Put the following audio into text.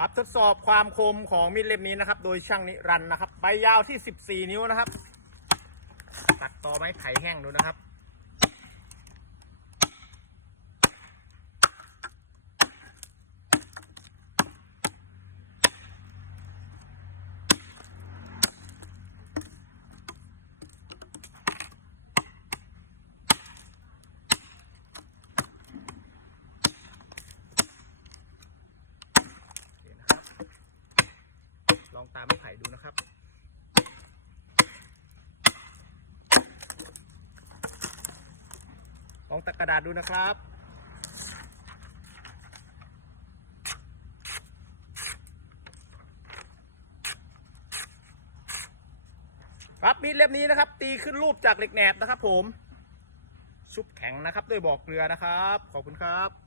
ครับทดสอบความคมของมีดเล่มนี้นะครับ โดยช่างนิรันดร์นะครับใบยาวที่ 14 นิ้วนะครับ ตักต่อไม้ไผ่แห้งดูนะครับ องตามไม้ไผ่ดูนะครับลองตักกระดาษดูนะครับครับมีดเล่มนี้นะครับ ตีขึ้นรูปจากเหล็กแหนบนะครับผม ชุบแข็งนะครับด้วยบอกเกลือนะครับ ขอบคุณครับ